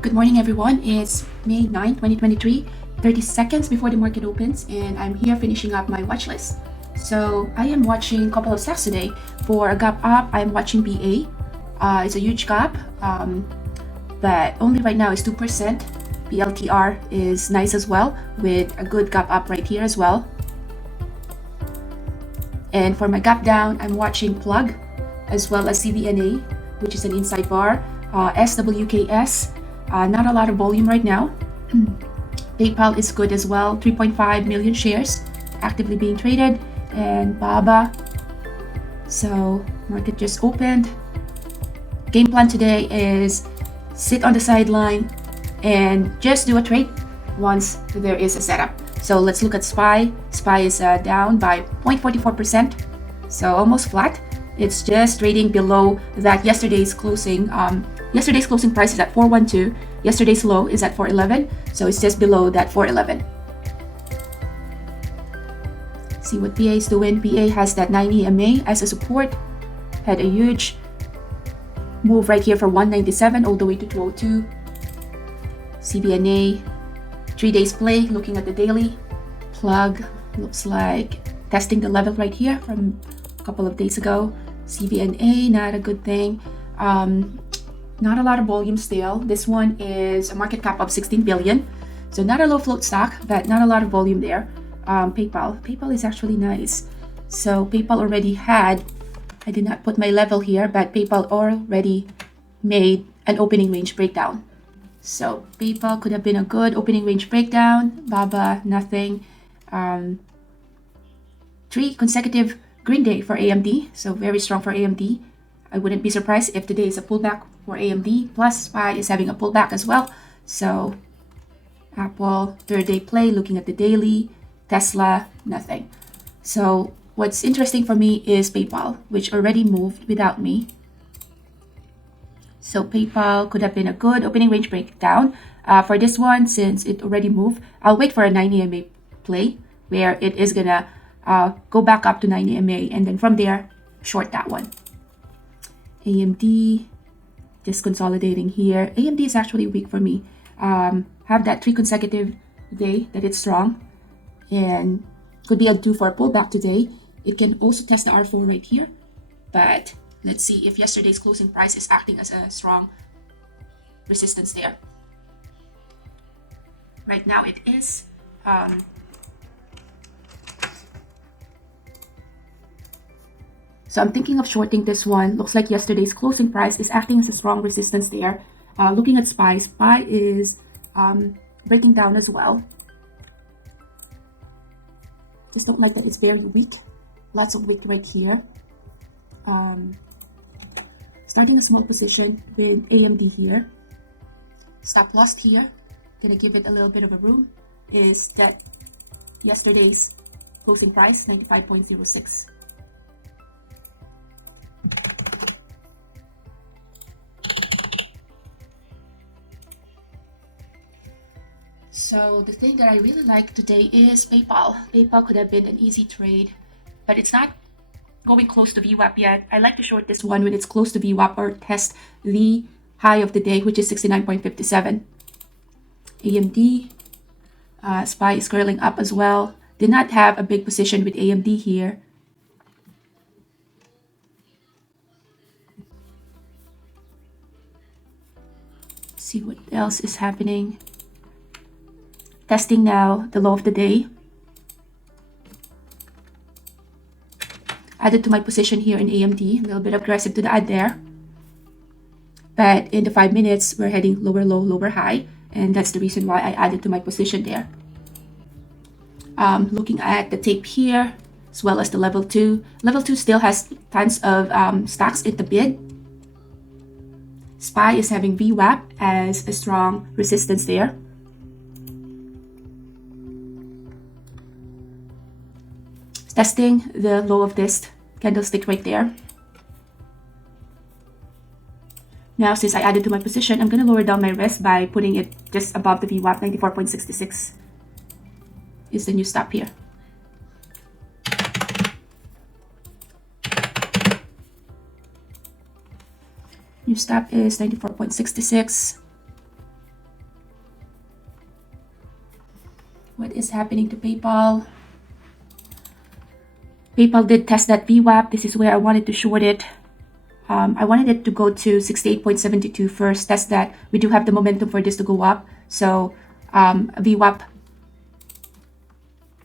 Good morning, everyone. It's May 9, 2023, 30 seconds before the market opens, and I'm here finishing up my watch list. So I am watching a couple of stocks today. For a gap up, I'm watching BA. It's a huge gap, but only right now is 2%. BLTR is nice as well, with a good gap up right here as well. And for my gap down, I'm watching Plug, as well as CVNA, which is an inside bar, SWKS. Not a lot of volume right now. PayPal is good as well, 3.5 million shares actively being traded, and BABA. So market just opened. Game plan today is sit on the sideline and just do a trade once there is a setup. So let's look at SPY. SPY is down by 0.44%, so almost flat. It's just trading below that yesterday's closing. Yesterday's closing price is at 412. Yesterday's low is at 411, so it's just below that 411. See what BA is doing. BA has that 90 EMA as a support. Had a huge move right here from 197 all the way to 202. CVNA, 3 days play. Looking at the daily, Plug looks like testing the level right here from a couple of days ago. CVNA, not a good thing. Not a lot of volume still. This one is a market cap of 16 billion. So not a low float stock, but not a lot of volume there. PayPal is actually nice. So PayPal already had, I did not put my level here, but PayPal already made an opening range breakdown. So PayPal could have been a good opening range breakdown. BABA, nothing. 3 consecutive green day for AMD. So very strong for AMD. I wouldn't be surprised if today is a pullback for AMD. Plus, SPY is having a pullback as well. So, Apple, 3rd day play, looking at the daily. Tesla, nothing. So, what's interesting for me is PayPal, which already moved without me. So, PayPal could have been a good opening range breakdown. For this one, since it already moved, I'll wait for a 90 EMA play, where it is gonna go back up to 90 EMA, and then from there, short that one. AMD, just consolidating here. AMD is actually weak for me. Have that 3 consecutive day that it's strong, and could be a due for a pullback today. It can also test the R4 right here, but let's see if yesterday's closing price is acting as a strong resistance there. Right now it is. So I'm thinking of shorting this one. Looks like yesterday's closing price is acting as a strong resistance there. Looking at SPY, SPY is breaking down as well. Just don't like that it's very weak. Lots of wick right here. Starting a small position with AMD here. Stop loss here. Gonna give it a little bit of a room. Is that yesterday's closing price, 95.06. So the thing that I really like today is PayPal. PayPal could have been an easy trade, but it's not going close to VWAP yet. I like to short this one when it's close to VWAP or test the high of the day, which is 69.57. AMD, SPY is curling up as well. Did not have a big position with AMD here. See what else is happening. Testing now the low of the day. Added to my position here in AMD. A little bit aggressive to the add there. But in the 5 minutes, we're heading lower low, lower high. And that's the reason why I added to my position there. Looking at the tape here, as well as the level 2. Level 2 still has tons of stocks in the bid. SPY is having VWAP as a strong resistance there. Testing the low of this candlestick right there. Now, since I added to my position, I'm going to lower down my risk by putting it just above the VWAP. 94.66 is the new stop here. New stop is 94.66. happening to PayPal. PayPal did test that VWAP. This is where I wanted to short it. I wanted it to go to 68.72 first, test that. We do have the momentum for this to go up. So VWAP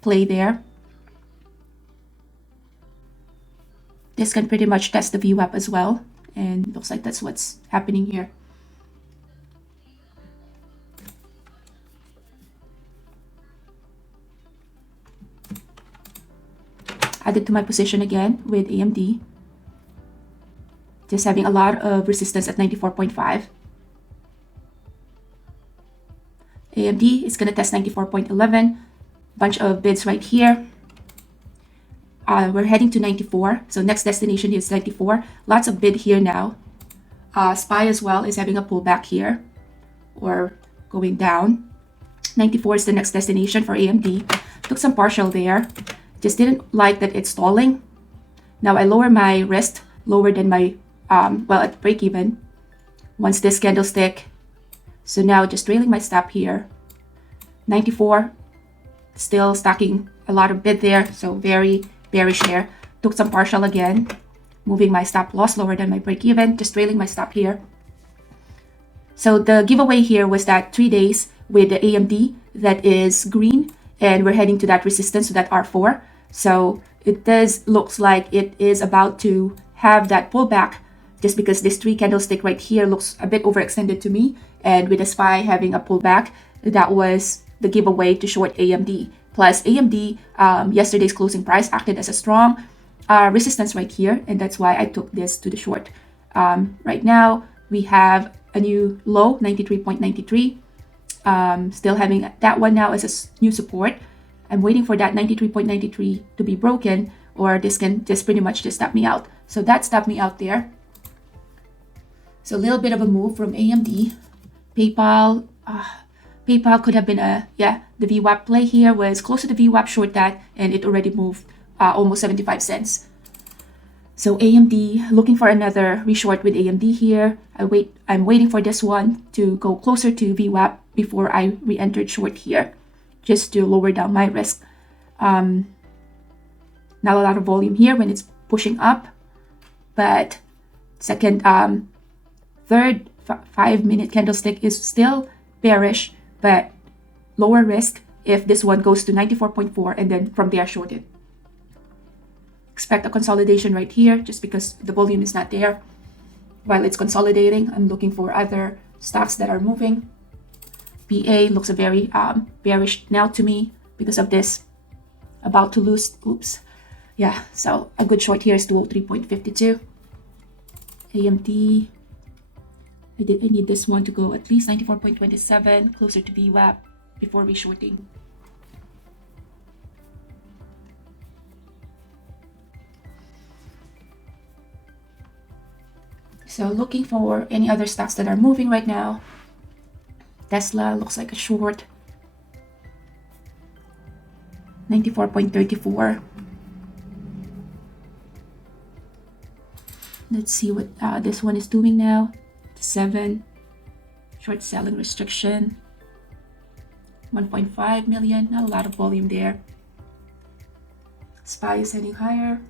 play there. This can pretty much test the VWAP as well. And looks like that's what's happening here. Added to my position again with AMD. Just having a lot of resistance at 94.5. AMD is going to test 94.11. Bunch of bids right here. We're heading to 94. So next destination is 94. Lots of bid here now. SPY as well is having a pullback here or going down. 94 is the next destination for AMD. Took some partial there. Just didn't like that it's stalling. Now I lower my risk lower than my well, at break even once this candlestick. So now just trailing my stop here. 94, still stacking a lot of bid there, so very bearish there. Took some partial again, moving my stop loss lower than my break even, just trailing my stop here. So the giveaway here was that 3 days with the AMD that is green, and we're heading to that resistance, so that R4. So it does looks like it is about to have that pullback, just because this 3 candlestick right here looks a bit overextended to me, and with the SPY having a pullback, that was the giveaway to short AMD. Plus AMD, yesterday's closing price acted as a strong resistance right here, and that's why I took this to the short. Right now we have a new low, 93.93. Still having that one now as a new support. I'm waiting for that 93.93 to be broken, or this can just pretty much just stop me out. So that stopped me out there. So a little bit of a move from AMD. PayPal, PayPal could have been a, the VWAP play here was close to the VWAP short that, and it already moved almost 75 cents. So AMD, looking for another reshort with AMD here. I'm waiting for this one to go closer to VWAP before I re-entered short here, just to lower down my risk. Not a lot of volume here when it's pushing up, but third 5-minute candlestick is still bearish, but lower risk if this one goes to 94.4 and then from there shorted. Expect a consolidation right here just because the volume is not there. While it's consolidating, I'm looking for other stocks that are moving. PA looks a very bearish now to me because of this about to lose. Oops. Yeah, so a good short here is 203.52. AMD. I need this one to go at least 94.27, closer to VWAP before reshorting. So looking for any other stocks that are moving right now. Tesla looks like a short. 94.34. Let's see what this one is doing now. 7 short selling restriction. 1.5 million, not a lot of volume there. SPY is heading higher.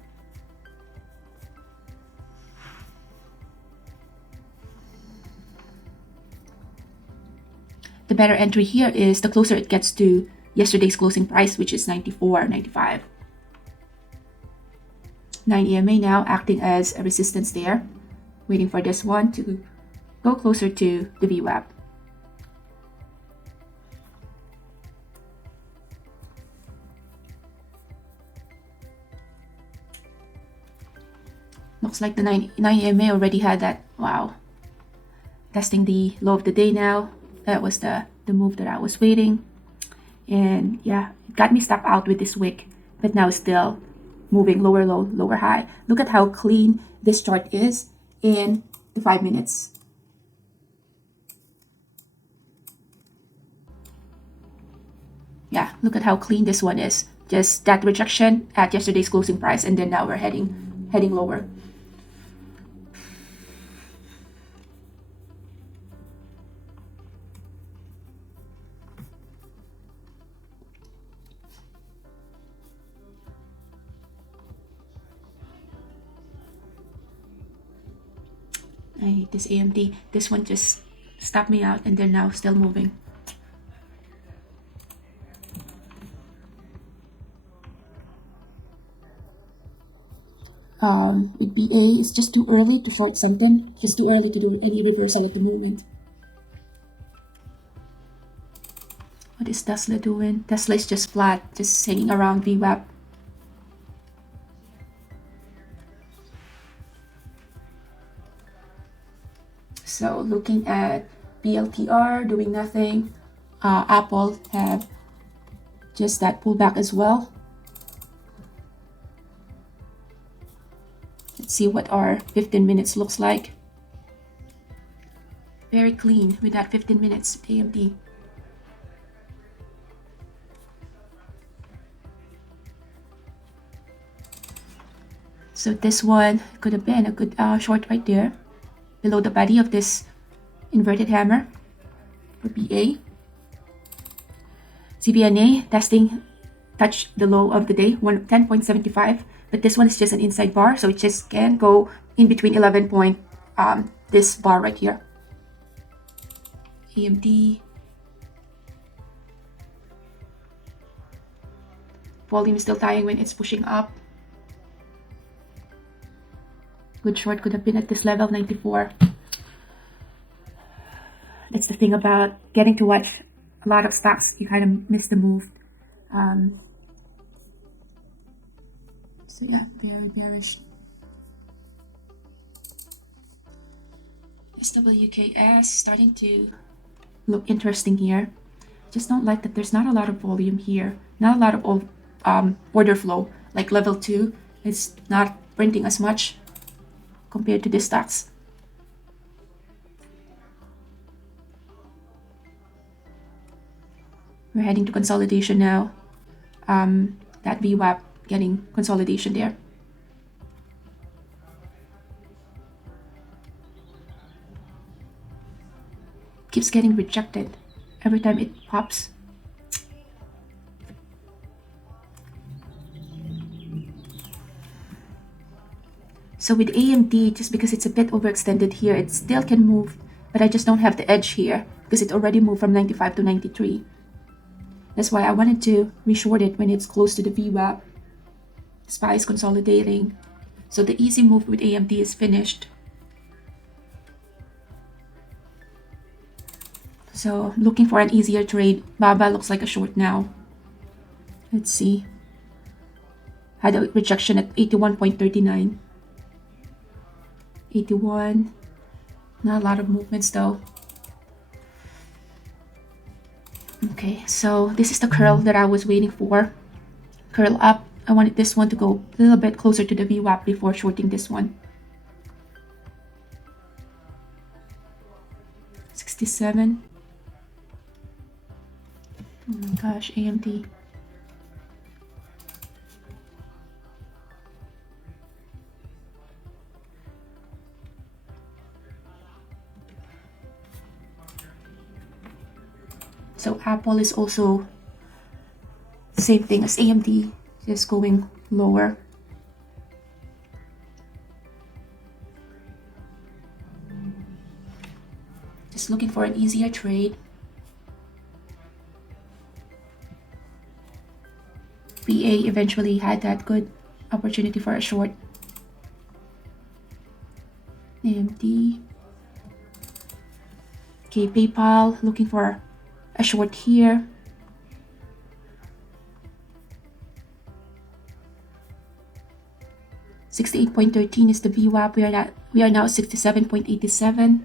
The better entry here is the closer it gets to yesterday's closing price, which is 94.95. 9 EMA now acting as a resistance there, waiting for this one to go closer to the VWAP. Looks like the 9 EMA already had that. Wow. Testing the low of the day now. That was the move that I was waiting. And yeah, it got me stopped out with this wick, but now it's still moving lower low, lower high. Look at how clean this chart is in the 5 minutes. Yeah, look at how clean this one is. Just that rejection at yesterday's closing price, and then now we're heading lower. I hate this AMD. This one just stopped me out and they're now still moving. With BA, it's just too early to short something. Just too early to do any reversal at the moment. What is Tesla doing? Tesla is just flat, just hanging around VWAP. So looking at BLTR doing nothing. Apple have just that pullback as well. Let's see what our 15 minutes looks like. Very clean with that 15 minutes AMD. So this one could have been a good short right there, below the body of this inverted hammer for BA. CBNA testing touched the low of the day, 10.75, but this one is just an inside bar, so it just can go in between 11 point, this bar right here. AMD. Volume is still tying when it's pushing up. Good short could have been at this level, 94. That's the thing about getting to watch a lot of stocks. You kind of miss the move. So yeah, very bearish. SWKS starting to look interesting here. Just don't like that there's not a lot of volume here. Not a lot of order flow. Like level 2, it's not printing as much compared to the stocks. We're heading to consolidation now. That VWAP getting consolidation there. Keeps getting rejected every time it pops. So with AMD, just because it's a bit overextended here, it still can move, but I just don't have the edge here because it already moved from 95 to 93. That's why I wanted to reshort it when it's close to the VWAP. SPY is consolidating. So the easy move with AMD is finished. So looking for an easier trade. BABA looks like a short now. Let's see. Had a rejection at 81.39. 81. Not a lot of movements though. Okay, so this is the curl that I was waiting for. Curl up. I wanted this one to go a little bit closer to the VWAP before shorting this one. 67. Oh my gosh, AMD. So Apple is also same thing as AMD, just going lower. Just looking for an easier trade. BA eventually had that good opportunity for a short. AMD. Okay, PayPal looking for a short here. $68.13 is the VWAP. We are now 67.87.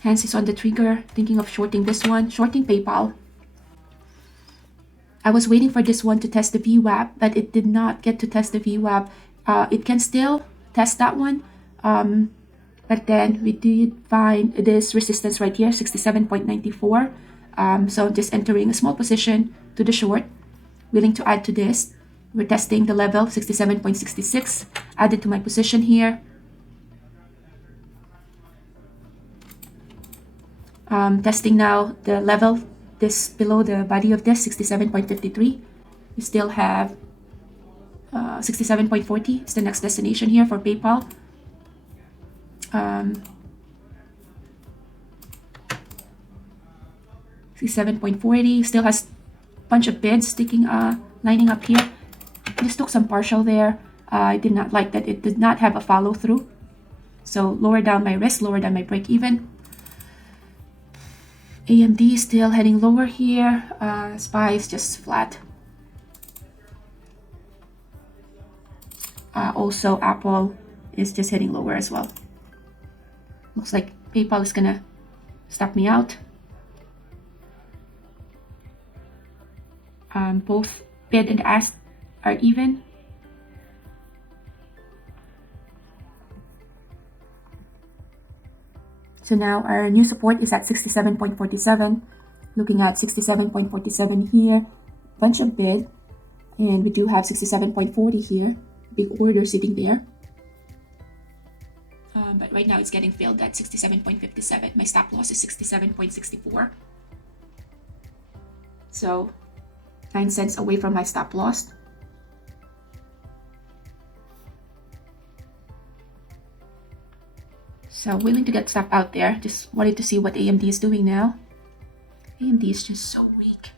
Hands is on the trigger, thinking of shorting this one, shorting PayPal. I was waiting for this one to test the VWAP, but it did not get to test the VWAP. It can still test that one, but then we did find this resistance right here, 67.94. So just entering a small position to the short, willing to add to this. We're testing the level, 67.66, added to my position here. Testing now the level this below the body of this 67.53. We still have 67.40 is the next destination here for PayPal. 67.40 still has a bunch of bids sticking lining up here. Just took some partial there. I did not like that it did not have a follow through, so lower down my risk, lower down my break even. AMD still heading lower here. SPY is just flat. Also Apple is just heading lower as well. Looks like PayPal is gonna stop me out. Both bid and ask are even. So now our new support is at 67.47. Looking at 67.47 here, bunch of bid, and we do have 67.40 here, big order sitting there. But right now it's getting filled at 67.57. My stop loss is 67.64. So 9 cents away from my stop loss. So willing to get stuff out there. Just wanted to see what AMD is doing now. AMD is just so weak.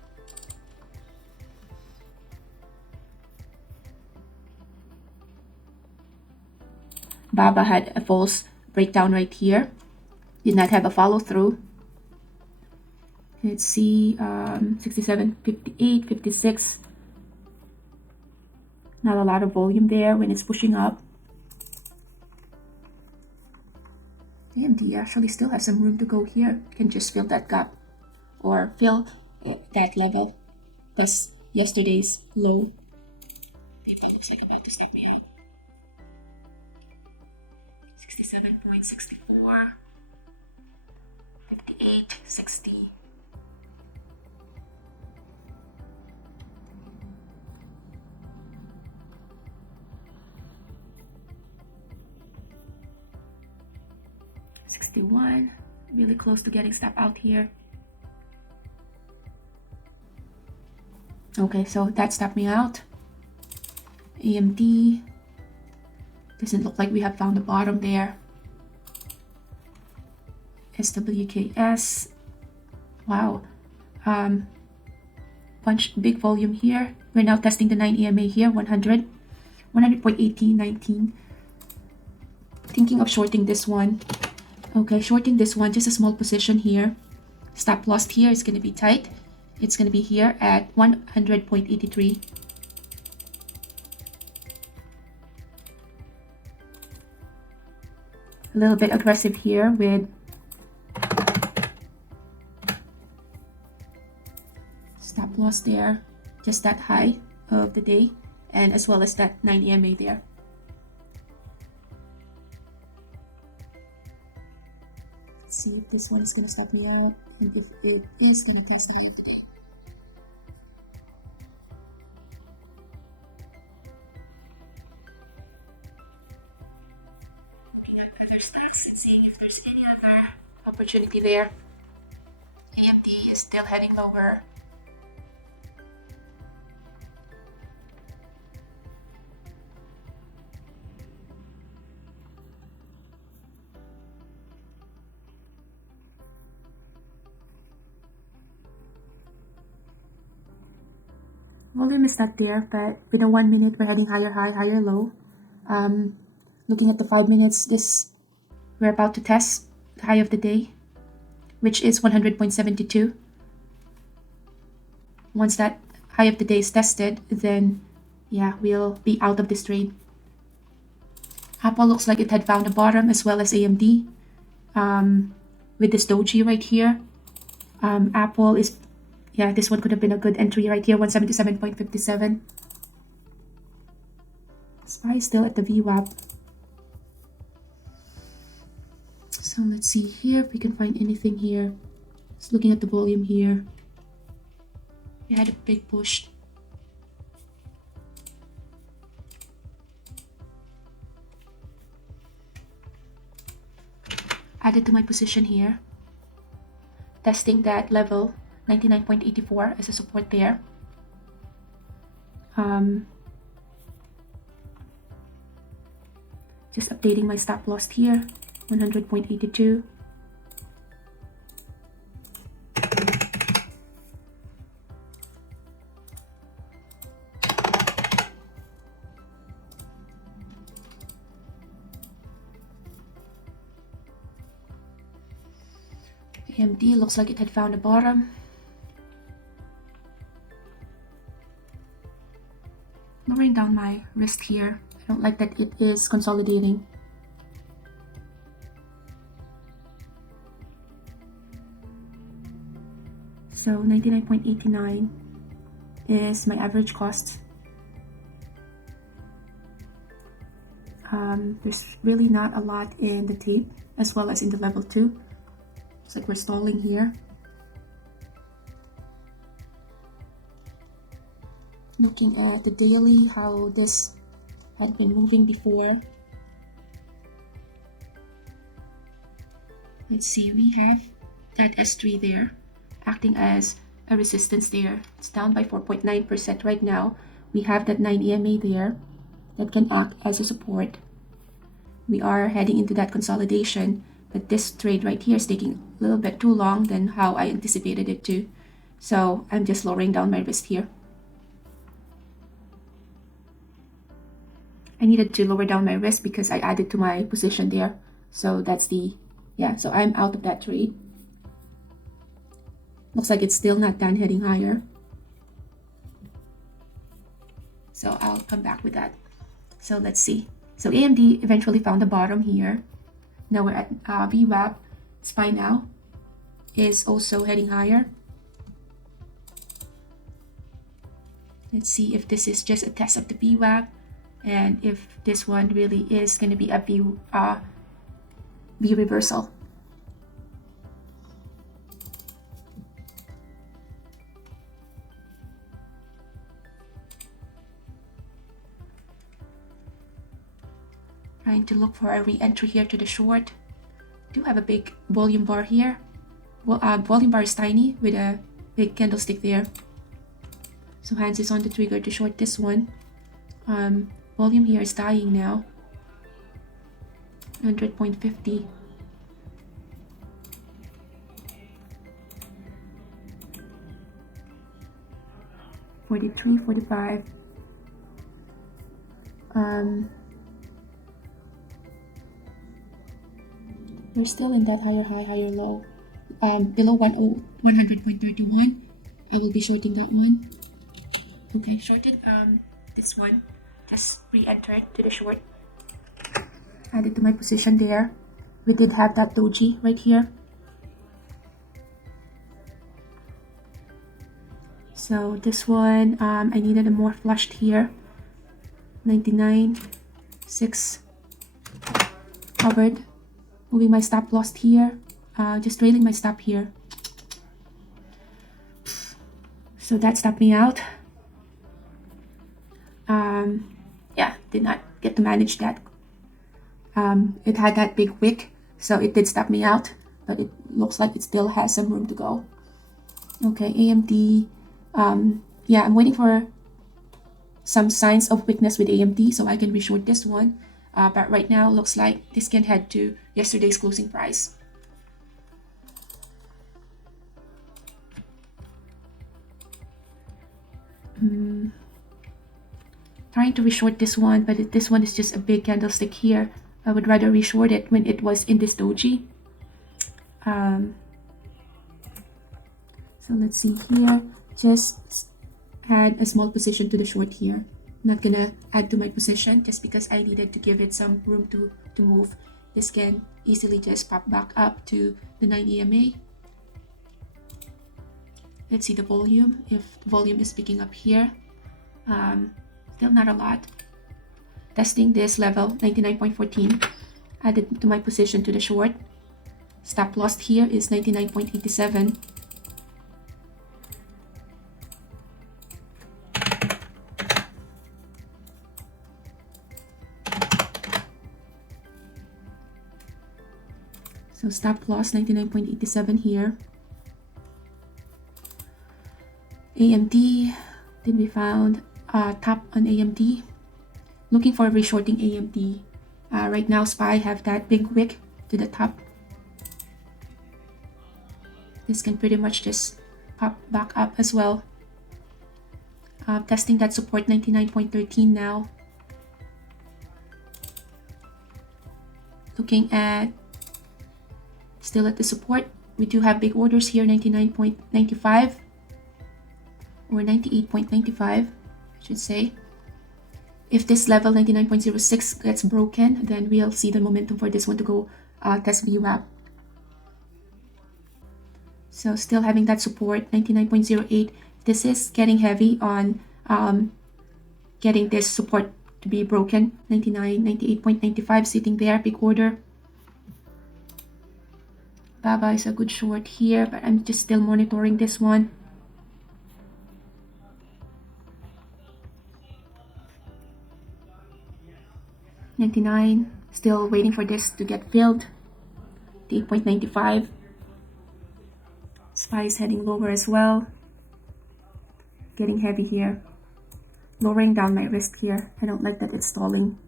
Baba had a false breakdown right here. Did not have a follow through. Let's see, 67, 58, 56. Not a lot of volume there when it's pushing up. AMD actually still has some room to go here. Can just fill that gap or fill that level. Plus yesterday's low. PayPal looks like about to stop me out. 67.64, 58, 60. Really close to getting step out here. Okay, so that stopped me out. AMD doesn't look like we have found the bottom there. SWKS, wow, big volume here. We're now testing the 9 EMA here, 100.18, 19. Thinking of shorting this one. Okay, shorting this one, just a small position here. Stop loss here is going to be tight. It's going to be here at 100.83. A little bit aggressive here with stop loss there, just that high of the day, and as well as that 9 EMA there. Let's see if this one is going to stop me out, and if it is going to test the high of the day. Looking at other stocks and seeing if there's any other opportunity there. AMD is still heading lower. Volume is stuck there, but with the 1 minute, we're heading higher high, higher low. Looking at the 5 minutes, we're about to test the high of the day, which is 100.72. Once that high of the day is tested, then yeah, we'll be out of this trade. Apple looks like it had found a bottom, as well as AMD. With this doji right here, Apple is, yeah, this one could have been a good entry right here, 177.57. SPY is still at the VWAP. So let's see here if we can find anything here. Just looking at the volume here. We had a big push. Added to my position here. Testing that level 99.84 as a support there. Just updating my stop loss here, 100.82. AMD looks like it had found a bottom. Lowering down my wrist here. I don't like that it is consolidating. So 99.89 is my average cost. There's really not a lot in the tape as well as in the level 2. Looks like we're stalling here. Looking at the daily, how this had been moving before. Let's see, we have that S3 there acting as a resistance there. It's down by 4.9% right now. We have that 9 EMA there that can act as a support. We are heading into that consolidation, but this trade right here is taking a little bit too long than how I anticipated it to. So I'm just lowering down my risk here. I needed to lower down my risk because I added to my position there. So that's so I'm out of that trade. Looks like it's still not done heading higher. So I'll come back with that. So let's see. So AMD eventually found the bottom here. Now we're at VWAP. SPY now is also heading higher. Let's see if this is just a test of the VWAP and if this one really is going to be a V reversal. Trying to look for a re-entry here to the short. Do have a big volume bar here. Well, volume bar is tiny with a big candlestick there. So hands is on the trigger to short this one. Volume here is dying now. 100.50. $43, $45. We're still in that higher high, higher low. Below 100.31. I will be shorting that one. Okay, shorted this one. Just re-entered to the short. Added to my position there. We did have that doji right here. So this one, I needed a more flushed here. 99.6 covered. Moving my stop loss here. Just trailing my stop here. So that stopped me out. Did not get to manage that. It had that big wick, so it did stop me out, but it looks like it still has some room to go. Okay, AMD. I'm waiting for some signs of weakness with AMD so I can reshort this one. But right now, looks like this can head to yesterday's closing price. Trying to reshort this one, but this one is just a big candlestick here. I would rather reshort it when it was in this doji. So let's see here. Just add a small position to the short here. Not gonna add to my position just because I needed to give it some room to move. This can easily just pop back up to the 9 EMA. Let's see the volume, if the volume is picking up here. Still not a lot. Testing this level, 99.14. Added to my position to the short. Stop loss here is 99.87. So stop loss 99.87 here. AMD, then we found top on AMD. Looking for reshorting AMD. Right now, SPY have that big wick to the top. This can pretty much just pop back up as well. Testing that support 99.13 now. Looking at still at the support. We do have big orders here, 99.95 or 98.95, I should say. If this level 99.06 gets broken, then we'll see the momentum for this one to go test VWAP. So still having that support, 99.08. This is getting heavy on getting this support to be broken. 98.95 sitting there, big order. BABA is a good short here, but I'm just still monitoring this one. $99, still waiting for this to get filled. 8.95. SPY is heading lower as well. Getting heavy here. Lowering down my risk here. I don't like that it's stalling.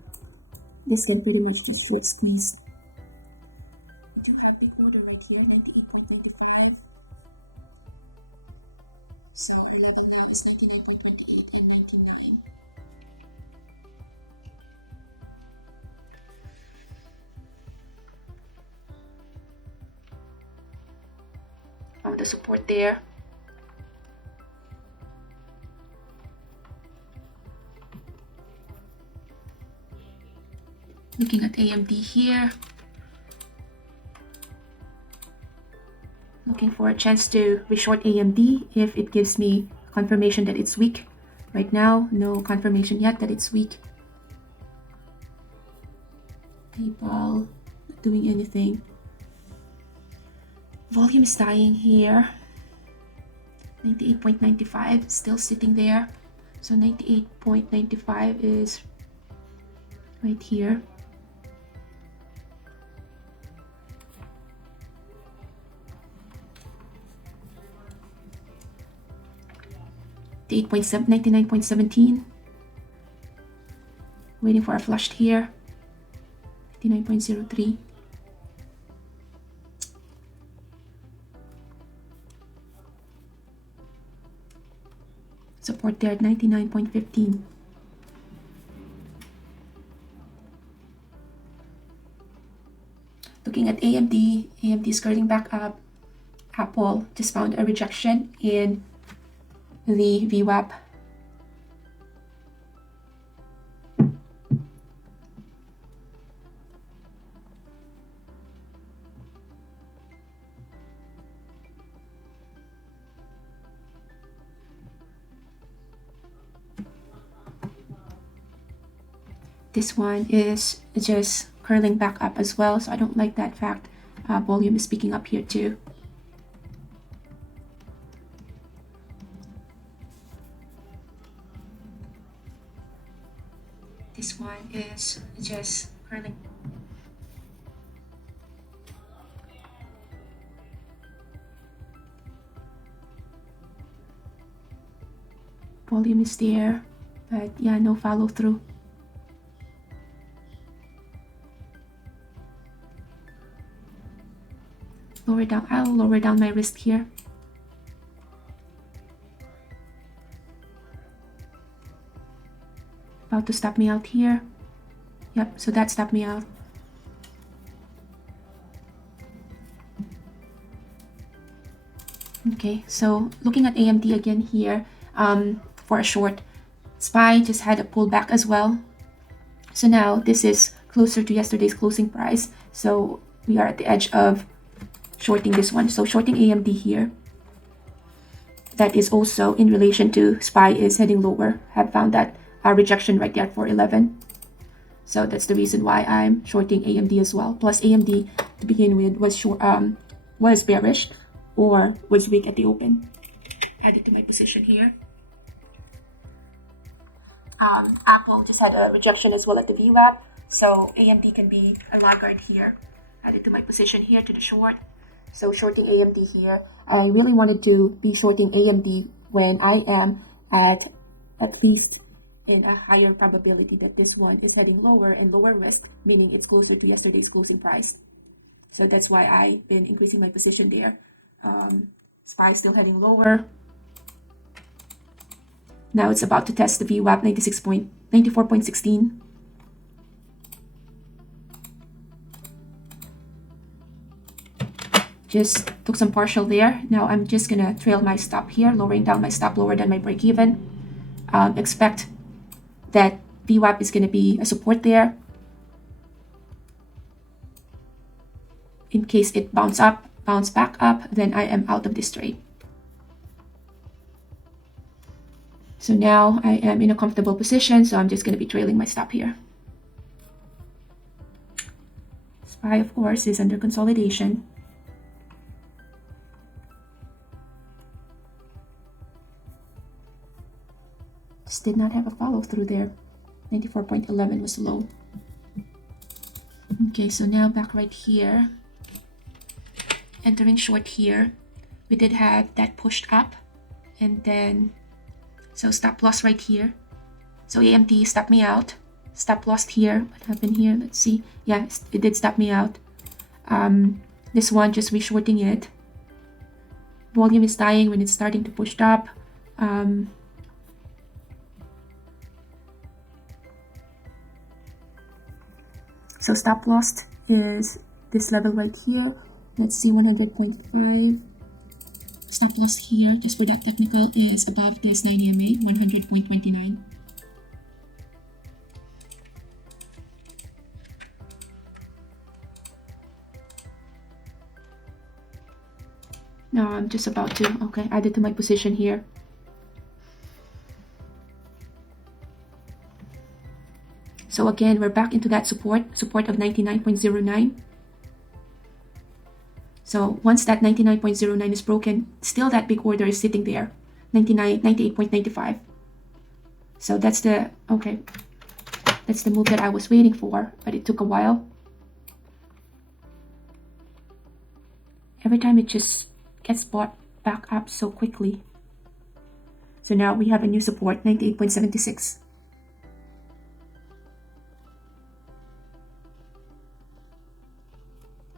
This can pretty much just short squeeze. I do have big order right here, 98.95. So our level now is 99.28 and 99. The support there. Looking at AMD here. Looking for a chance to reshort AMD if it gives me confirmation that it's weak. Right now, no confirmation yet that it's weak. PayPal, not doing anything. Volume is dying here. 98.95 still sitting there. So 98.95 is right here. The 99.17. Waiting for a flush here. 99.03. Support there at 99.15. Looking at AMD, AMD is curling back up. Apple just found a rejection in the VWAP. This one is just curling back up as well, so I don't like that fact. Volume is picking up here too. This one is just curling. Volume is there, but yeah, no follow through. Lower down, I'll lower down my risk here. About to stop me out here. Yep, so that stopped me out. Okay, so looking at AMD again here, for a short. SPY just had a pullback as well. So now this is closer to yesterday's closing price. So we are at the edge of shorting this one. So shorting AMD here. That is also in relation to SPY is heading lower. Have found that rejection right there at 411. So that's the reason why I'm shorting AMD as well. Plus AMD to begin with was bearish or was weak at the open. Added to my position here. Apple just had a rejection as well at the VWAP. So AMD can be a laggard here. Added to my position here to the short. So shorting AMD here. I really wanted to be shorting AMD when I am at least in a higher probability that this one is heading lower and lower risk, meaning it's closer to yesterday's closing price. So that's why I've been increasing my position there. SPY still heading lower. Now it's about to test the VWAP 94.16. Just took some partial there. Now I'm just gonna trail my stop here, lowering down my stop lower than my break even. Expect that VWAP is gonna be a support there. In case it bounce back up, then I am out of this trade. So now I am in a comfortable position, so I'm just gonna be trailing my stop here. SPY, of course, is under consolidation. Just did not have a follow through there. 94.11 was low. Okay, so now back right here. Entering short here. We did have that pushed up. And then, so stop loss right here. So AMD stopped me out. Stop loss here. What happened here? Let's see. Yeah, it did stop me out. This one, just reshorting it. Volume is dying when it's starting to push up. So stop loss is this level right here. Let's see, 100.5. Stop loss here, just for that technical, is above this 9 EMA, 100.29. Now I'm just about to, okay, add it to my position here. So again, we're back into that support of 99.09. So once that 99.09 is broken, still that big order is sitting there, 98.95. So that's the, okay, that's the move that I was waiting for, but it took a while. Every time it just gets bought back up so quickly. So now we have a new support, 98.76.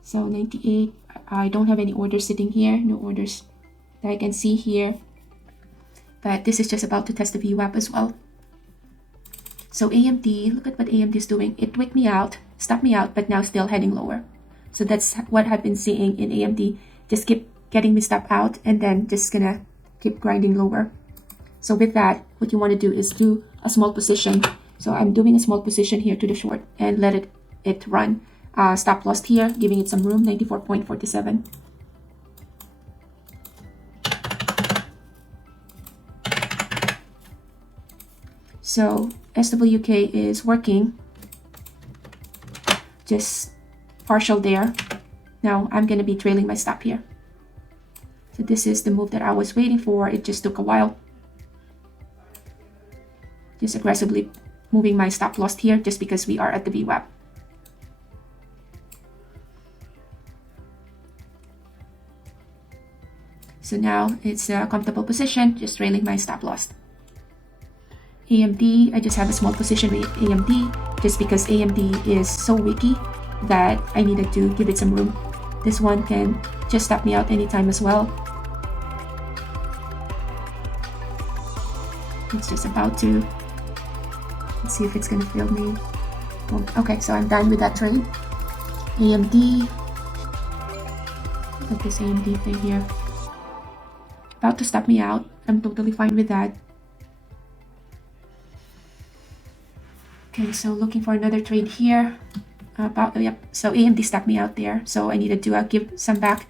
So 98, I don't have any orders sitting here, no orders that I can see here. But this is just about to test the VWAP as well. So AMD, look at what AMD is doing. It wicked me out, stopped me out, but now still heading lower. So that's what I've been seeing in AMD. Just keep getting me stopped out and then just gonna keep grinding lower. So with that, what you want to do is do a small position. So I'm doing a small position here to the short and let it run. Stop loss here, giving it some room, 94.47. So SWK is working, just partial there. Now I'm going to be trailing my stop here. So this is the move that I was waiting for. It just took a while. Just aggressively moving my stop loss here just because we are at the VWAP. So now it's a comfortable position, just trailing my stop loss. AMD, I just have a small position with AMD just because AMD is so wicky that I needed to give it some room. This one can just stop me out anytime as well. It's just about to, let's see if it's gonna fail me. Okay, so I'm done with that trade. AMD, look at this AMD thing here. About to stop me out. I'm totally fine with that. Okay, so looking for another trade here. Yep, so AMD stopped me out there. So I needed to give some back.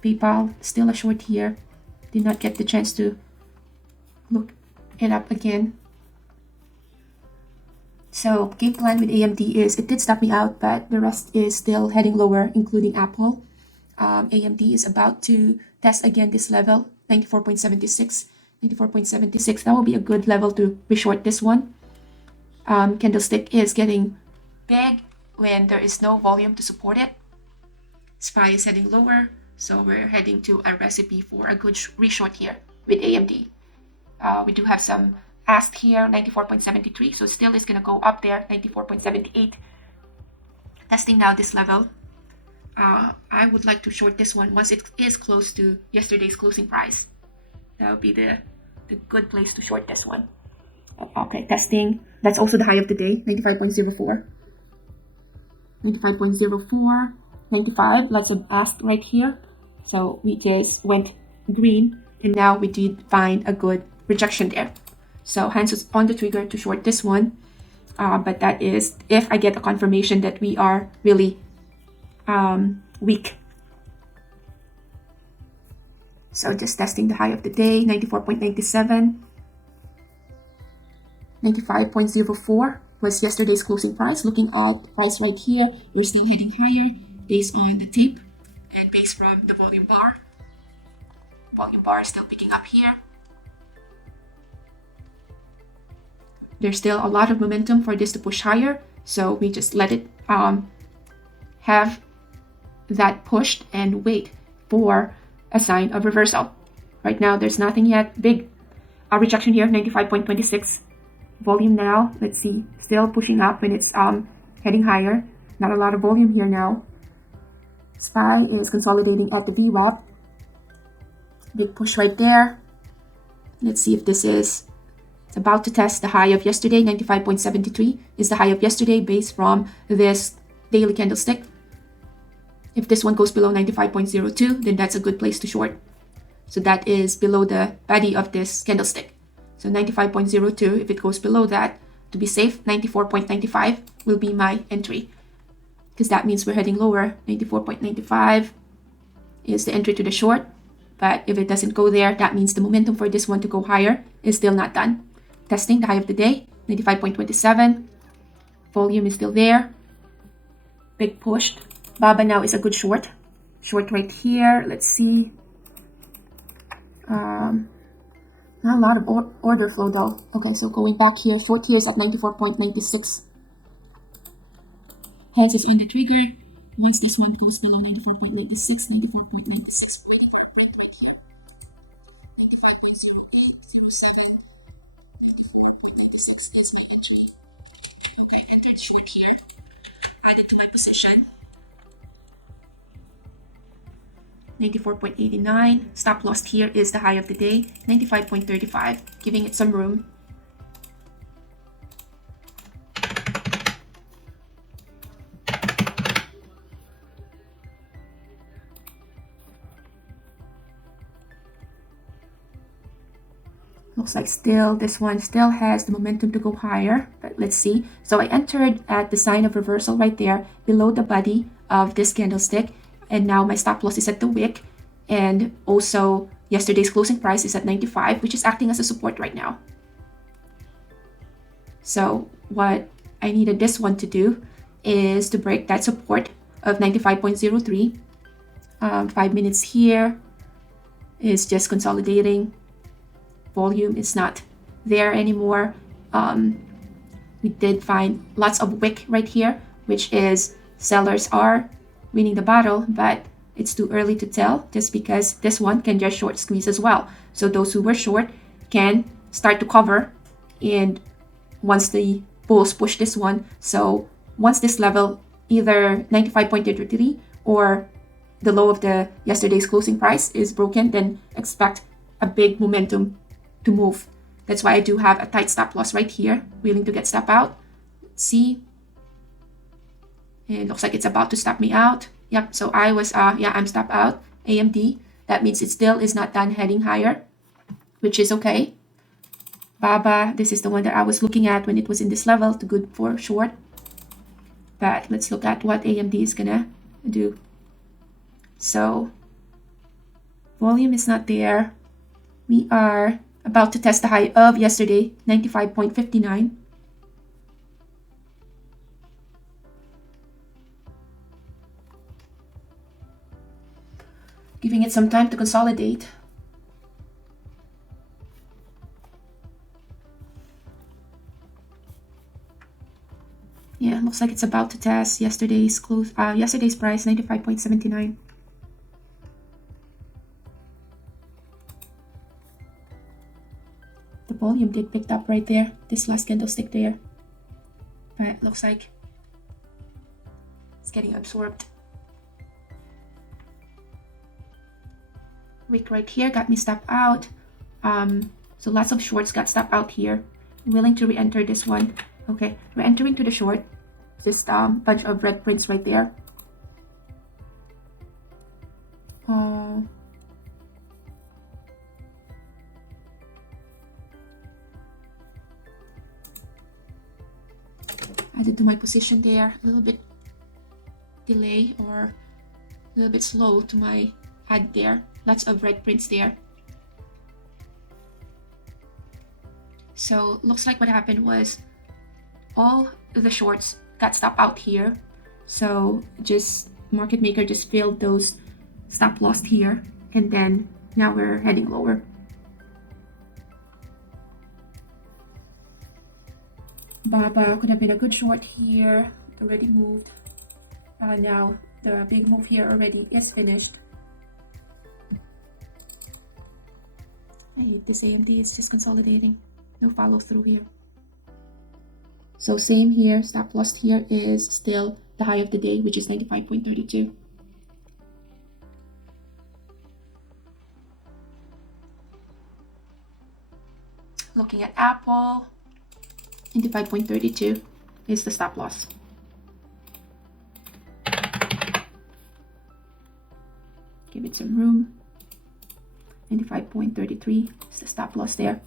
PayPal, still a short here. Did not get the chance to look it up again. So game plan with AMD is it did stop me out, but the rest is still heading lower, including Apple. AMD is about to test again this level, 94.76. 94.76, that will be a good level to reshort this one. Candlestick is getting big when there is no volume to support it. SPY is heading lower, so we're heading to a recipe for a good reshort here with AMD. We do have some ask here, 94.73, so still is going to go up there, 94.78. Testing now this level. I would like to short this one once it is close to yesterday's closing price. That would be the good place to short this one. Okay, testing. That's also the high of the day, 95.04. 95.04, 95, lots of ask right here. So we just went green, and now we did find a good rejection there. So hands is on the trigger to short this one. But that is if I get a confirmation that we are really weak. So just testing the high of the day, 94.97. 95.04 was yesterday's closing price. Looking at price right here, we're still heading higher based on the tape and based from the volume bar. Volume bar is still picking up here. There's still a lot of momentum for this to push higher, so we just let it have that pushed and wait for a sign of reversal. Right now, there's nothing yet. Big rejection here, 95.26. Volume now, let's see, still pushing up when it's heading higher. Not a lot of volume here now. SPY is consolidating at the VWAP. Big push right there. Let's see if this is, it's about to test the high of yesterday. 95.73 is the high of yesterday based from this daily candlestick. If this one goes below 95.02, then that's a good place to short. So that is below the body of this candlestick. So 95.02, if it goes below that, to be safe, 94.95 will be my entry. Because that means we're heading lower. 94.95 is the entry to the short. But if it doesn't go there, that means the momentum for this one to go higher is still not done. Testing the high of the day, 95.27. Volume is still there. Big push. BABA now is a good short. Short right here. Let's see. Not a lot of order flow though. Okay, so going back here, short here is at 94.96. Hands is on the trigger. Once this one goes below 94.96, 94.96, waiting for a break right here. 95.08, 07, 94.96 is my entry. Okay, entered short here. Added to my position. 94.89. Stop loss here is the high of the day, 95.35, giving it some room. Looks like still this one still has the momentum to go higher, but let's see. So I entered at the sign of reversal right there below the body of this candlestick. And now my stop loss is at the wick, and also yesterday's closing price is at 95, which is acting as a support right now. So what I needed this one to do is to break that support of 95.03. 5 minutes here is just consolidating. Volume is not there anymore. We did find lots of wick right here, which is sellers are winning the battle, but it's too early to tell just because this one can just short squeeze as well. So those who were short can start to cover, and once the bulls push this one, so once this level, either 95.33 or the low of the yesterday's closing price is broken, then expect a big momentum to move. That's why I do have a tight stop loss right here, willing to get stop out. Let's see. It looks like it's about to stop me out. Yep, so I was, I'm stop out. AMD, that means it still is not done heading higher, which is okay. BABA, this is the one that I was looking at when it was in this level, too good for short. But let's look at what AMD is gonna do. So, volume is not there. We are about to test the high of yesterday, 95.59. Giving it some time to consolidate. Yeah, looks like it's about to test yesterday's price, 95.79. volume did picked up right there, this last candlestick there. But it looks like it's getting absorbed. Wick right here got me stopped out. So lots of shorts got stopped out here. I'm willing to re-enter this one. Okay, re-entering to the short. This bunch of red prints right there. Added to my position there, a little bit delay or a little bit slow to my add there. Lots of red prints there. So looks like what happened was all the shorts got stopped out here. So just market maker just filled those stop loss here, and then now we're heading lower. Baba could have been a good short here. It already moved. Now the big move here already is finished. Hey, this AMD is just consolidating. No follow through here. So same here, stop loss here is still the high of the day, which is 95.32. Looking at Apple, 95.32 is the stop loss. Give it some room. 95.33 is the stop loss there.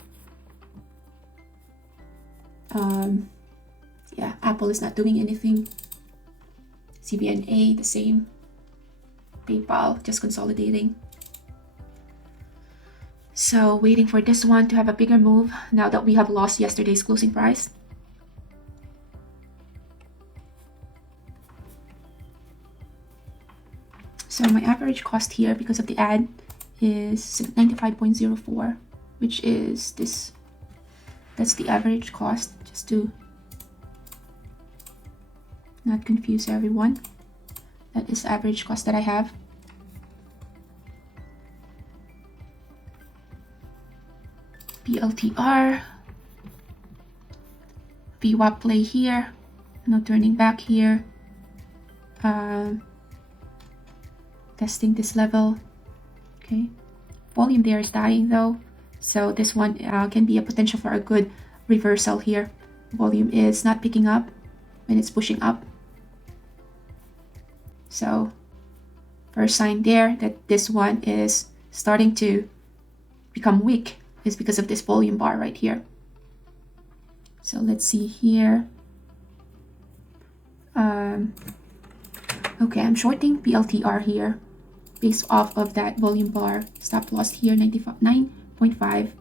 Yeah, Apple is not doing anything. CBNA the same. PayPal just consolidating. So waiting for this one to have a bigger move now that we have lost yesterday's closing price. So my average cost here because of the ad is 95.04, which is this. That's the average cost, just to not confuse everyone. That is the average cost that I have. PLTR, VWAP play here, no turning back here. Testing this level. Okay, volume there is dying though, so this one can be a potential for a good reversal here. Volume is not picking up when it's pushing up. So first sign there that this one is starting to become weak is because of this volume bar right here. So let's see here. Okay, I'm shorting PLTR here based off of that volume bar. Stop loss here, 9.5.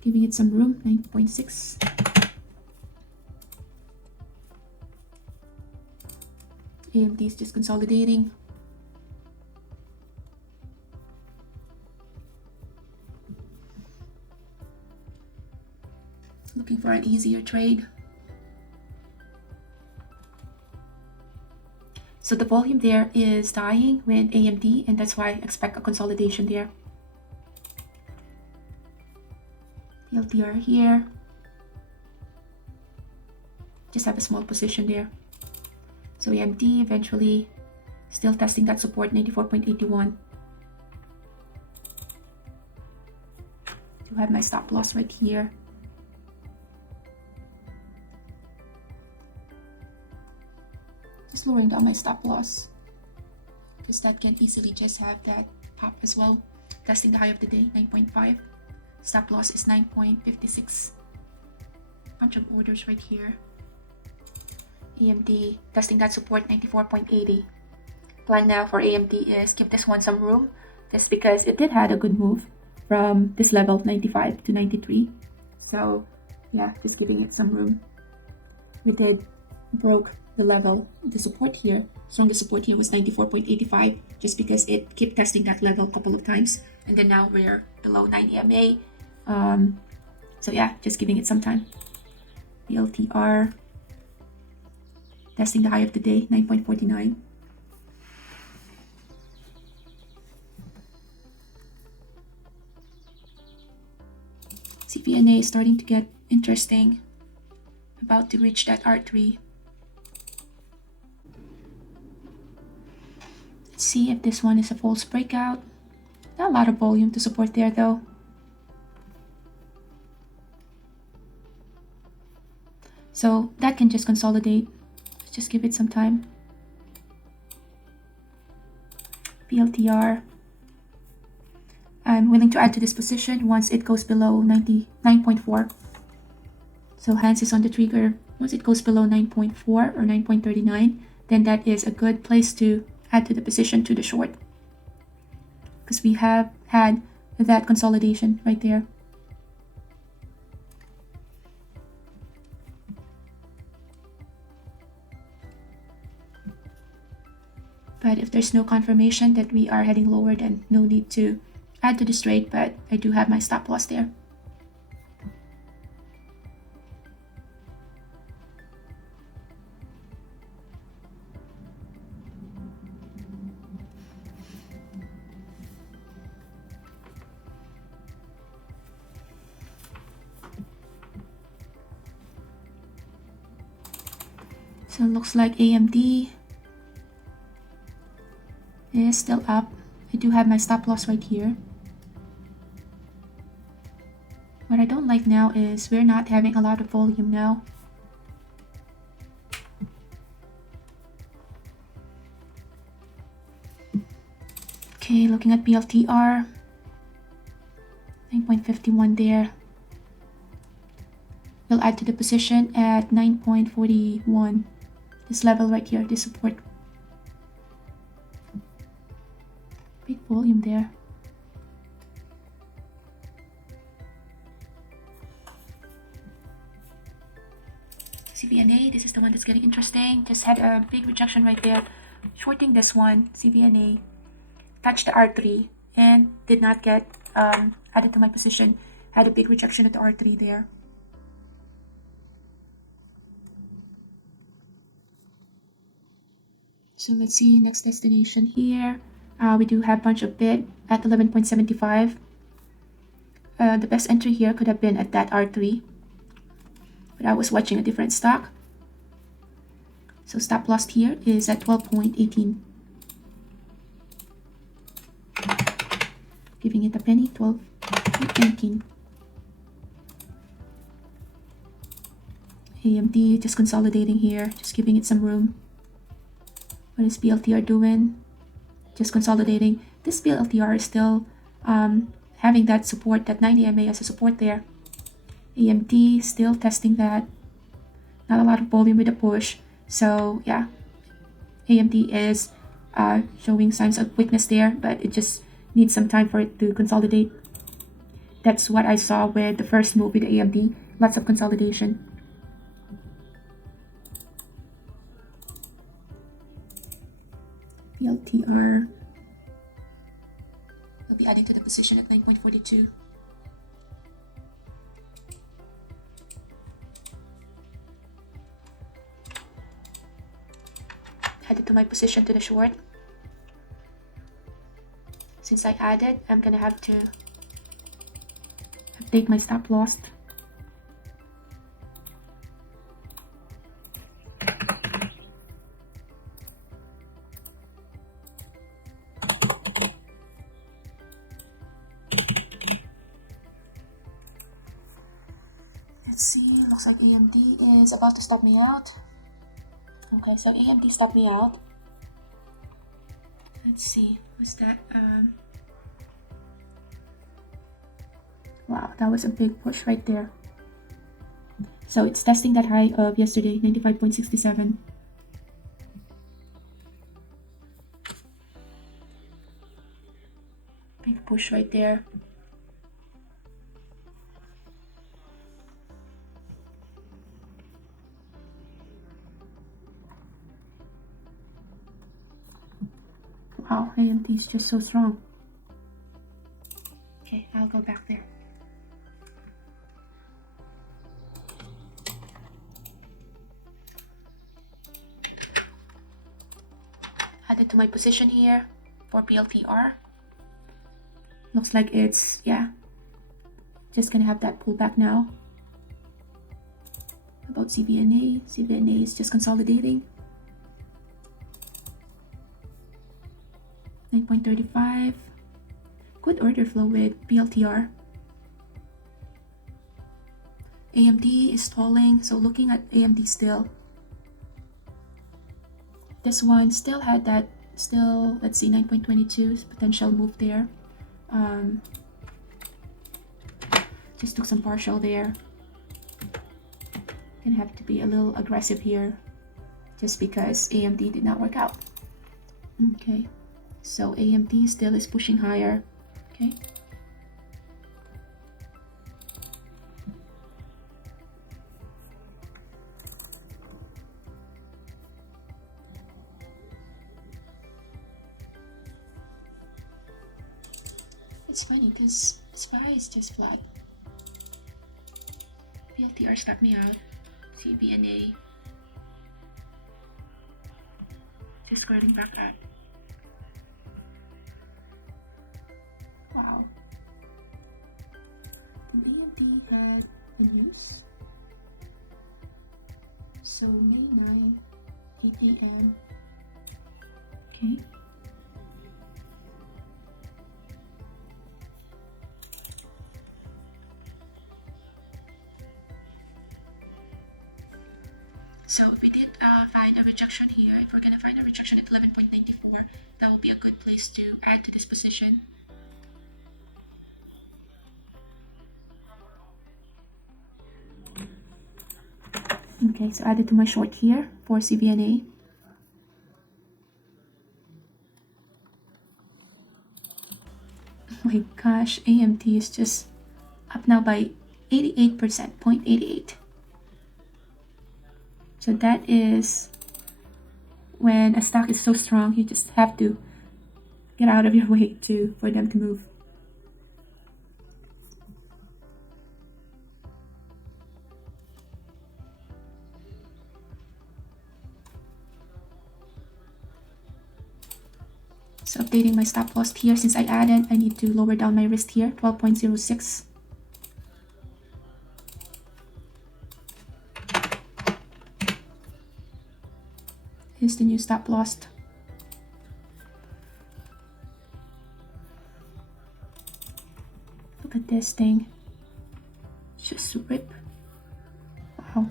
Giving it some room, 9.6. AMD is just consolidating. Looking for an easier trade. So the volume there is dying with AMD, and that's why I expect a consolidation there. LTR here. Just have a small position there. So AMD eventually still testing that support, 94.81. Do have my stop loss right here. Just lowering down my stop loss because that can easily just have that pop as well. Testing the high of the day, 9.5. Stop loss is 9.56. Bunch of orders right here. AMD testing that support, 94.80. Plan now for AMD is give this one some room, just because it did had a good move from this level, 95 to 93. So yeah, just giving it some room. We did broke the level, the support here. Strongest support here was 94.85, just because it kept testing that level a couple of times, and then now we're below 9 EMA. So yeah, just giving it some time. PLTR testing the high of the day, 9.49. CVNA is starting to get interesting. About to reach that R3. Let's see if this one is a false breakout. Not a lot of volume to support there though. So that can just consolidate. Let's just give it some time. PLTR. I'm willing to add to this position once it goes below 99.4. So hands is on the trigger. Once it goes below 9.4 or 9.39, then that is a good place to add to the position to the short. Because we have had that consolidation right there. But if there's no confirmation that we are heading lower, then no need to add to this trade, but I do have my stop loss there. So it looks like AMD is still up. I do have my stop loss right here. What I don't like now is we're not having a lot of volume now. Okay, looking at PLTR, 9.51 there. We'll add to the position at 9.41. This level right here, this support. Big volume there. CVNA, this is the one that's getting interesting. Just had a big rejection right there. Shorting this one, CVNA. Touched the R3 and did not get added to my position. Had a big rejection at the R3 there. So let's see, next destination here. We do have a bunch of bid at 11.75. The best entry here could have been at that R3. But I was watching a different stock. So stop loss here is at 12.18. Giving it a penny, 12.18. AMD just consolidating here, just giving it some room. What is PLTR doing? Just consolidating. This PLTR is still having that support, that 90 MA as a support there. AMD still testing that. Not a lot of volume with a push. So yeah, AMD is showing signs of weakness there, but it just needs some time for it to consolidate. That's what I saw with the first move with AMD. Lots of consolidation. PLTR. I'll be adding to the position at 9.42. Added to my position to the short. Since I added, I'm gonna have to update my stop loss. Let's see, looks like AMD is about to stop me out. Okay, so AMD stopped me out. Let's see, what's that? Wow, that was a big push right there. So it's testing that high of yesterday, 95.67. Big push right there. Wow, AMD is just so strong. Okay, I'll go back there. Added to my position here for PLTR. Looks like it's, yeah, just gonna have that pullback now. About CVNA, CVNA is just consolidating. 9.35. Good order flow with PLTR. AMD is stalling, so looking at AMD still. This one still had that, let's see, 9.22 potential move there. Just took some partial there. Gonna have to be a little aggressive here just because AMD did not work out. Okay, so AMD still is pushing higher. Okay. It's funny because SPY is just flat. PLTR stopped me out. CBNA just starting back up. Wow. The AMD had the news. So May 9, 8 a.m. Okay. So if we did find a rejection here, if we're gonna find a rejection at 11.94, that will be a good place to add to this position. Okay, so added to my short here for CVNA. Oh my gosh, AMT is just up now by 88%, 0.88. So that is when a stock is so strong, you just have to get out of your way for them to move. So updating my stop loss here, since I added, I need to lower down my risk here, 12.06. Here's the new stop loss. Look at this thing. Just rip. Wow.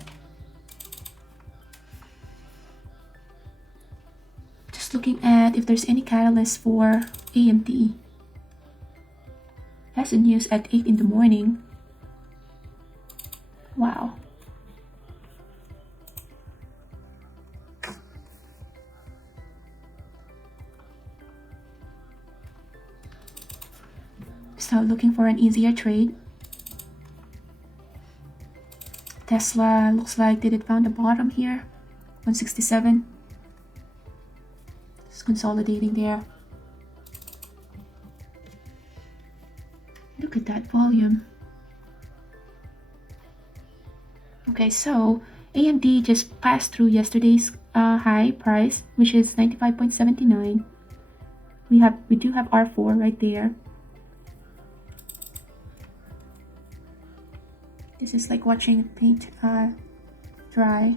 Just looking at if there's any catalyst for AMD. Has a news at 8 in the morning. Wow. So looking for an easier trade. Tesla looks like they did found a bottom here, 167. Just consolidating there. Look at that volume. Okay, so AMD just passed through yesterday's high price, which is 95.79. We do have R4 right there. This is like watching paint dry.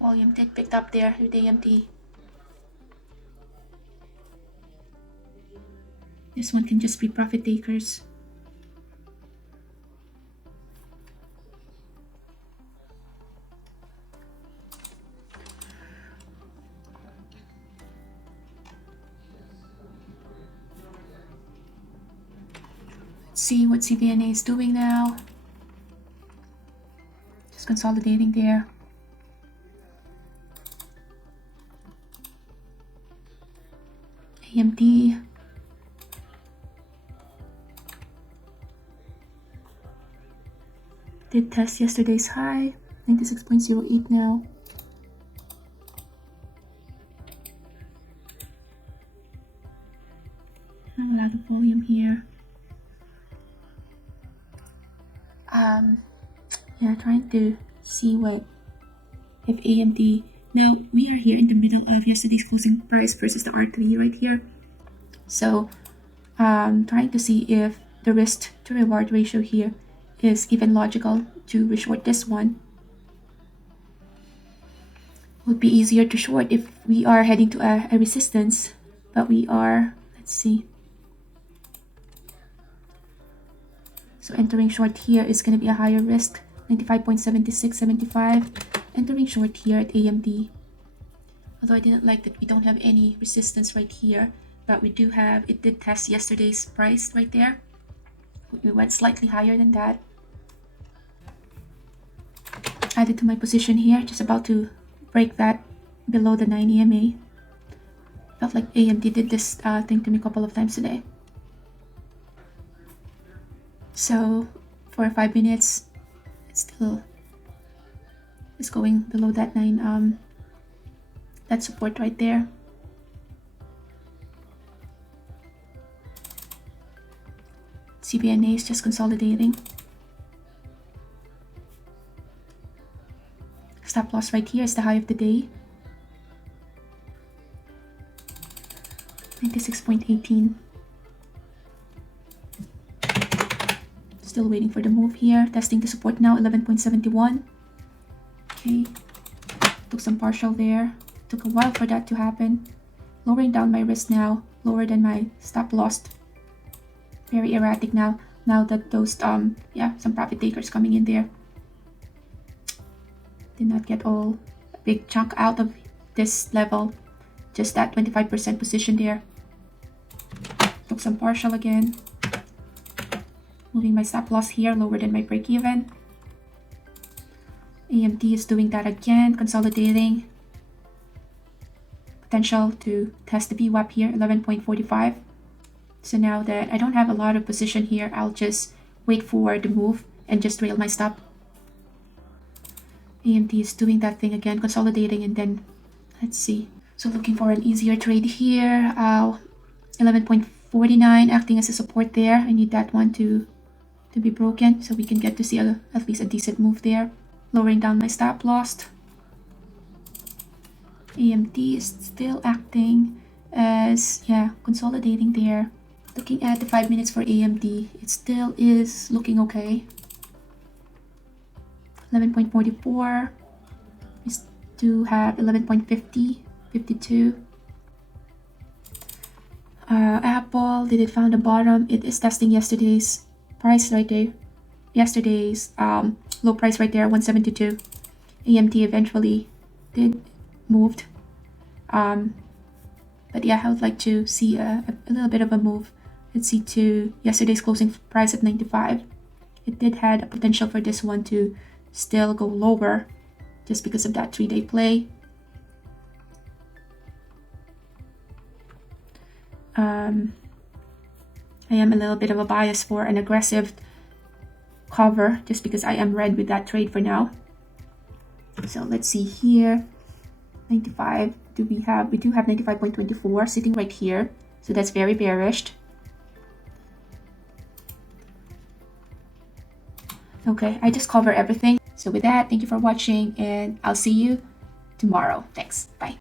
Volume did picked up there with AMD. This one can just be profit takers. See what CVNA is doing now. Just consolidating there. AMD. Did test yesterday's high, 96.08 now. Not a lot of volume here. Yeah, trying to see if AMD Now we are here in the middle of yesterday's closing price versus the R3 right here. So trying to see if the risk to reward ratio here is even logical to reshort this one. Would be easier to short if we are heading to a resistance, but we are, let's see. So entering short here is going to be a higher risk, 95.7675. Entering short here at AMD. Although I didn't like that we don't have any resistance right here, but we do have, it did test yesterday's price right there. We went slightly higher than that. Added to my position here, just about to break that below the 9 EMA. Felt like AMD did this thing to me a couple of times today. So for 5 minutes, it's still is going below that 9, that support right there. CBNA is just consolidating. Stop loss right here is the high of the day. 96.18. Still waiting for the move here. Testing the support now, 11.71. Okay. Took some partial there. Took a while for that to happen. Lowering down my risk now. Lower than my stop loss. Very erratic now. Now that those, some profit takers coming in there. Did not get all a big chunk out of this level. Just that 25% position there. Took some partial again. Moving my stop loss here lower than my break even. AMD is doing that again, consolidating. Potential to test the VWAP here, 11.45. So now that I don't have a lot of position here, I'll just wait for the move and just trail my stop. AMD is doing that thing again, consolidating, and then let's see. So looking for an easier trade here. 11.49 acting as a support there. I need that one to be broken so we can get to see at least a decent move there. Lowering down my stop loss. AMD is still acting as, consolidating there. Looking at the 5 minutes for AMD, it still is looking okay. 11.44. We do have 11.50, 52. Apple, did it found a bottom? It is testing yesterday's price right there. Yesterday's low price right there, 172. AMD eventually did moved. But yeah, I would like to see a little bit of a move. Let's see to yesterday's closing price at 95. It did had a potential for this one to still go lower just because of that 3-day play. I am a little bit of a bias for an aggressive cover just because I am red with that trade for now. So let's see here. 95. We do have 95.24 sitting right here. So that's very bearish. Okay, I just cover everything. So with that, thank you for watching and I'll see you tomorrow. Thanks. Bye.